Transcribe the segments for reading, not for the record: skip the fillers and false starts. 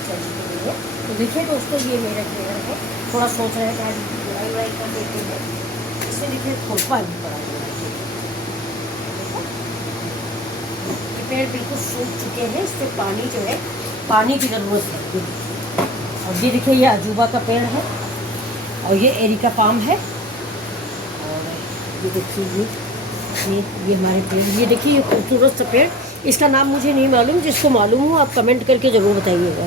चली के लिए। तो देखिए दोस्तों ये मेरा पेड़ है, थोड़ा सोच रहे हैं आज गुड़ाई वुड़ाई कर देते हैं, इससे देखिए खोपा भी पड़ा हुआ है। ये पेड़ बिल्कुल सूख चुके हैं, इससे पानी जो है पानी की ज़रूरत है। और ये देखिए ये अजूबा का पेड़ है और ये एरिका पाम है। और ये देखिए ये हमारे पेड़, ये देखिए ये खूबसूरत सा पेड़, इसका नाम मुझे नहीं मालूम, जिसको मालूम हो आप कमेंट करके ज़रूर बताइएगा।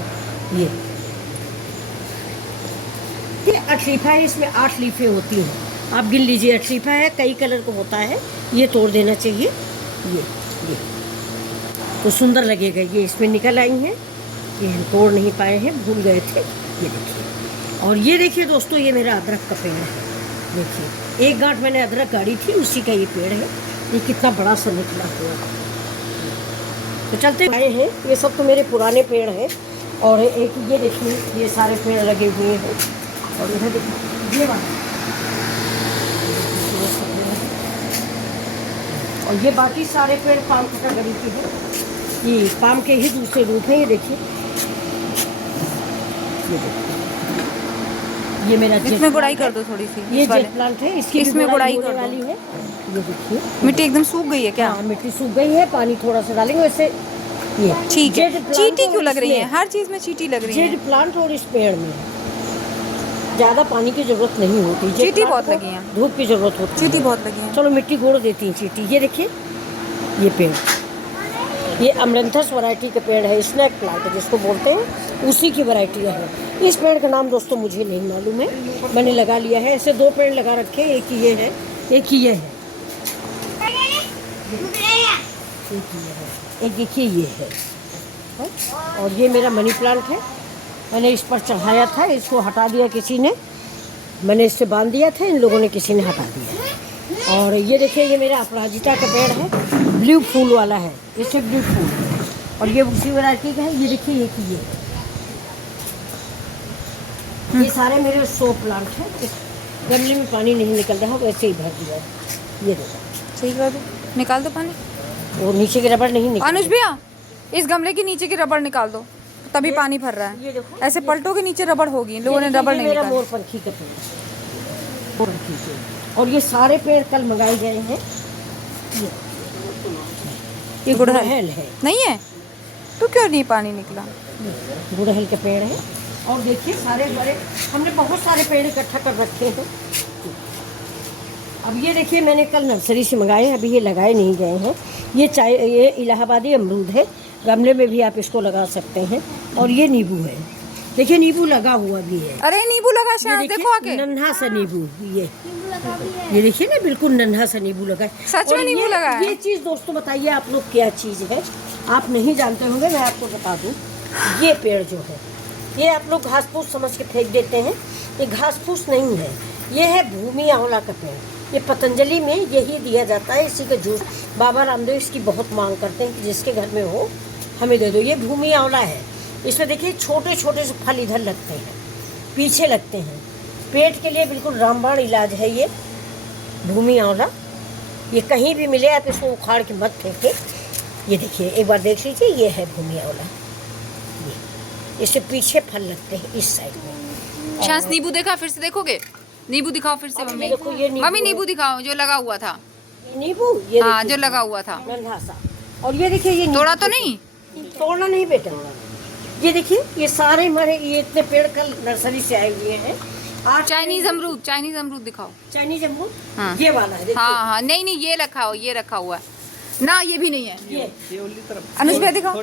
ये 8 लीफा है, इसमें 8 लीफें होती हैं, आप गिन लीजिए। 8 लीफा है, कई कलर का होता है, ये तोड़ देना चाहिए। ये तो सुंदर लगेगा। ये इसमें निकल आई हैं, ये हम तोड़ नहीं पाए हैं, भूल गए थे। ये देखिए, और ये देखिए दोस्तों ये मेरा अदरक का पेड़ है। देखिए एक गांठ मैंने अदरक गाड़ी थी, उसी का ये पेड़ है। ये कितना बड़ा सा निकला हुआ। तो चलते आए हैं, ये सब तो मेरे पुराने पेड़ हैं। और एक ये देखिए ये सारे पेड़ लगे हुए हैं। और इधर देखिए ये वाला, और ये बाकी सारे पेड़ पाम कैटेगरी के हैं। ये पाम के ही दूसरे रूप हैं। ये देखिए ये मेरा इसमें गुड़ाई कर दो थोड़ी सी। ये जेट प्लांट है, इसमें गुड़ाई कर वाली है। ये देखिए मिट्टी एकदम सूख गई है क्या? हाँ मिट्टी सूख गई है, पानी थोड़ा सा डालेंगे वैसे। ये ठीक है। चींटी क्यों लग रही है? हर चीज में चींटी लग रही है। जेट प्लांट और इस पेड़ में ज़्यादा पानी की जरूरत नहीं होती। चींटी बहुत लगी है, धूप की जरूरत होती है। चींटी बहुत लगी है। चलो मिट्टी गोड़ देती है चींटी। ये देखिए ये पेड़, ये अमरंथस वैरायटी का पेड़ है, स्नैक प्लांट जिसको बोलते हैं, उसी की वैरायटियाँ हैं। इस पेड़ का नाम दोस्तों मुझे नहीं मालूम है, मैंने लगा लिया है। ऐसे 2 पेड़ लगा रखे, एक ही ये है, एक ही ये है, एक देखिए ये है। और ये मेरा मनी प्लांट है, मैंने इस पर चढ़ाया था, इसको हटा दिया किसी ने, मैंने इससे बांध दिया था, इन लोगों ने किसी ने हटा दिया। और ये देखिए ये मेरा अपराजिता का पेड़ है, ब्लू फूल वाला है, इससे ब्लू फूल, और ये उसी वैरायटी का है। ये देखिए ये की ये सारे मेरे 100 प्लांट हैं। इस गमले में पानी नहीं निकल रहा है, वैसे ही भर दिया। ये देखो सही बात है, निकाल दो पानी। वो नीचे की रबड़ नहीं निकल। अनुज भैया इस गमले के नीचे की रबड़ निकाल दो, तभी पानी भर रहा ये है। देखो ऐसे पलटो के नीचे रबड़ होगी, इन लोगों ने रबड़ नहीं मेरा निकाली। मोरपंखी का पेड़, मोरपंखी के। और ये सारे पेड़ कल मंगाए गए हैं। ये गुड़हल है, नहीं है तो क्यों नहीं पानी निकला? गुड़हल के पेड़ है। और देखिए सारे बड़े, हमने बहुत सारे पेड़ इकट्ठा कर रखे हैं। अब ये देखिए मैंने कल नर्सरी से मंगाए, अभी ये लगाए नहीं गए हैं। ये इलाहाबादी अमरूद है, गमले में भी आप इसको लगा सकते हैं। और ये नींबू है, देखिए नींबू लगा हुआ भी है। अरे नींबू लगा शायद, देखो आके नन्हा सा नींबू, ये देखिए ना बिल्कुल नन्हा सा नींबू लगा है। सच में नींबू लगा है। ये चीज़ दोस्तों बताइए आप लोग क्या चीज़ है, आप नहीं जानते होंगे, मैं आपको बता दूं। ये पेड़ जो है ये आप लोग घास फूस समझ के फेंक देते हैं, ये घास फूस नहीं है, ये है भूमि आंवला का पेड़। ये पतंजलि में यही दिया जाता है, इसी का जूस बाबा रामदेव इसकी बहुत मांग करते हैं कि जिसके घर में हो हमें दे दो। ये भूमि आंवला है, इसमें देखिए छोटे छोटे से फल इधर लगते हैं, पीछे लगते हैं। पेट के लिए बिल्कुल रामबाण इलाज है ये भूमि आंवला। ये कहीं भी मिले आप इसको उखाड़ के मत फेंकें। ये देखिए एक बार देख लीजिए, ये है भूमि आंवला, इससे पीछे फल लगते हैं इस साइड में। शांस नींबू देखा, फिर से देखोगे? नींबू दिखाओ फिर से मम्मी। देखो ये मम्मी नींबू दिखाओ जो लगा हुआ था। नींबू, ये हाँ जो लगा हुआ था नन्हा सा। और ये देखिए ये तोड़ा तो नहीं? तोड़ना नहीं बेटा। ये देखिए ये सारे हमारे ये इतने पेड़ कल नर्सरी से आए हुए हैं। चाइनीज अमरूद, चाइनीज अमरूद दिखाओ। चाइनीज अमरूद, हाँ। ये वाला है देखिए। हाँ हाँ नहीं नहीं ये रखा हो, ये रखा हुआ है ना, ये भी नहीं है। ये अनुज भैया दिखाओ।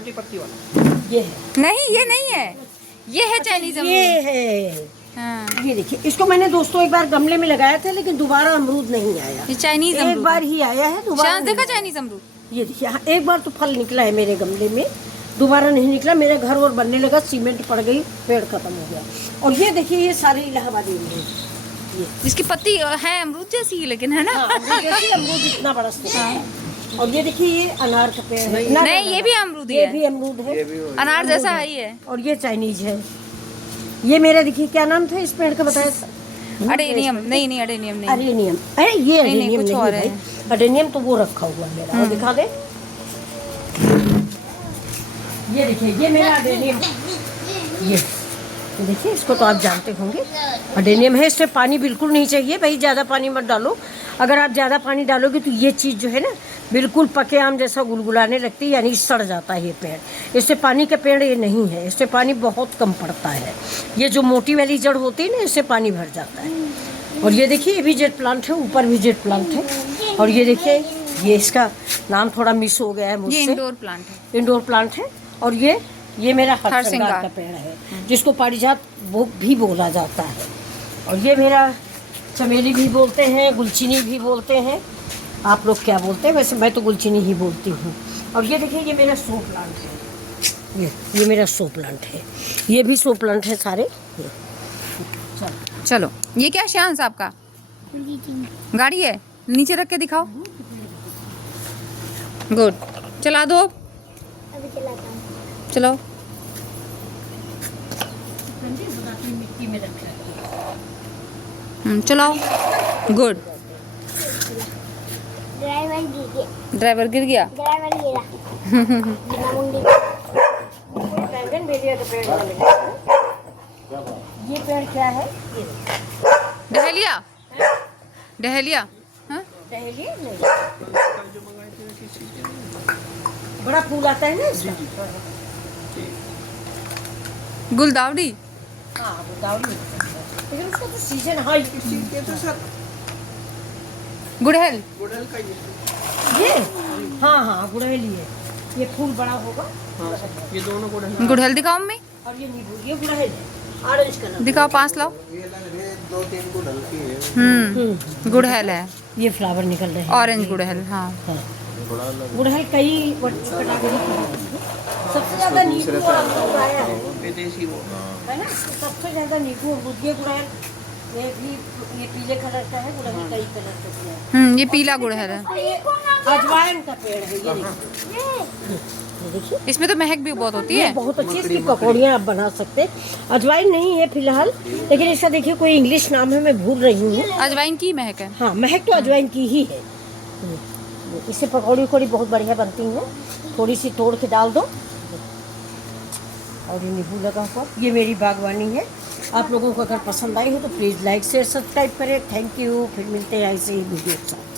ये है, नहीं ये नहीं है, ये है चाइनीज ये अमरूद। है। हाँ ये देखिए इसको मैंने दोस्तों एक बार गमले में लगाया था, लेकिन दोबारा अमरूद नहीं आया। ये चाइनीज एक अमरूद बार ही आया है, दोबारा शांस नहीं देखा आया। चाइनीज अमरूद? ये देखिए हाँ, एक बार तो फल निकला है मेरे गमले में, दोबारा नहीं निकला। मेरा घर और बनने लगा, सीमेंट पड़ गई, पेड़ खत्म हो गया। और ये देखिए ये सारे इलाहाबादी अमरूद, ये जिसकी पत्ती है अमरूद जैसी ही, लेकिन है ना। हाँ, अमरूद इतना बड़ा है। और ये देखिए ये अनार का पेड़ है। नहीं ये भी अमरूद ही ये है, भी अमरूद है, अनार जैसा है ही है। और ये चाइनीज है। ये मेरा देखिए क्या नाम था इस पेड़ का बताया था? अडेनियम नहीं, नहीं अडेनियम नहीं। अडेनियम, अरे ये नहीं, अडेनियम कुछ नहीं और भाई, है। अडेनियम तो वो रखा हुआ है मेरा। और दिखा दे, ये देखिए ये मेरा अडेनियम, ये देखिए, इसको तो आप जानते होंगे, अडेनियम है। इसमें पानी बिल्कुल नहीं चाहिए भाई, ज़्यादा पानी मत डालो। अगर आप ज़्यादा पानी डालोगे तो ये चीज़ जो है ना बिल्कुल पके आम जैसा गुलगुलाने लगती है, यानी सड़ जाता है ये पेड़। इससे पानी का पेड़ ये नहीं है, इससे पानी बहुत कम पड़ता है। ये जो मोटी वाली जड़ होती है ना, इससे पानी भर जाता है। और ये देखिए, ये भी जेट प्लांट है, ऊपर भी जेट प्लांट है। और ये देखिए, ये इसका नाम थोड़ा मिस हो गया है मुझसे। ये इंडोर प्लांट है। इंडोर प्लांट है। और ये मेरा हरसिंगार का पेड़ है, जिसको पारिजात वो भी बोला जाता है। और ये मेरा चमेली भी बोलते हैं, गुलचिनी भी बोलते हैं। आप लोग क्या बोलते हैं? वैसे मैं तो गुलचिनी ही बोलती हूँ। और ये देखिए, ये मेरा शो प्लांट है। ये मेरा शो प्लांट है। ये भी शो प्लांट है सारे। चलो, ये क्या श्यांस आपका गाड़ी है? नीचे रख के दिखाओ। गुड, चला दो। अभी चलाता हूँ। चलो। मिट्टी में रखा है। चलाओ। गुड। ड्राइवर गिर गया। ड्राइवर गिर गया। ड्राइवर गिरा। बिना मुंडी के। बैंगन भेजिए तो पेड़ में लगा है। ये पेड़ क्या है? ये डहेलिया। डहेलिया। हाँ? टहलिए नहीं, बड़ा फूल आता है ना इसका। गुलदावड़ी। हाँ, गुलदावड़ी लेकिन उसका तो सीजन। हाँ, ये तो सब गुड़हल। ये हाँ गुड़हली है। ये फूल बड़ा होगा। ये दोनों को गुड़हल दिखाओ मम्मी। और ये नींबू, ये गुड़हल है, ऑरेंज कलर। दिखाओ, 5 लाओ। दो तीन को ढलती है। गुड़हल है। ये फ्लावर निकल रहे हैं। ऑरेंज गुड़हल। हाँ। हाँ। गुड़हल कई कैटेगरी की होती है। सबसे ज्यादा नींबू और अमरूद उगाया है, विदेशी वो है ना? तो सबसे ज्यादा नींबू अमरूद। ये गुड़हल, ये भी ये पीले कलर का है। गुड़हल कई कलर का है। ये पीला गुड़हल है। और ये अजवाइन का पेड़ है। ये देखिए, इसमें तो महक भी बहुत होती ये है। बहुत अच्छी इसकी पकौड़ियाँ आप बना सकते हैं। अजवाइन नहीं है फिलहाल, लेकिन इसका देखिए कोई इंग्लिश नाम है, मैं भूल रही हूँ। अजवाइन की महक है। हाँ, महक तो अजवाइन की ही है। इससे पकौड़ी उकौड़ी बहुत बढ़िया बनती हैं। थोड़ी सी तोड़ के डाल दो। और ये नींबू लगा हुआ, ये मेरी बागवानी है। आप लोगों को अगर पसंद आई हो तो प्लीज़ लाइक शेयर सब्सक्राइब करें। Thank you. फिर मिलते हैं ऐसे ही वीडियो के साथ।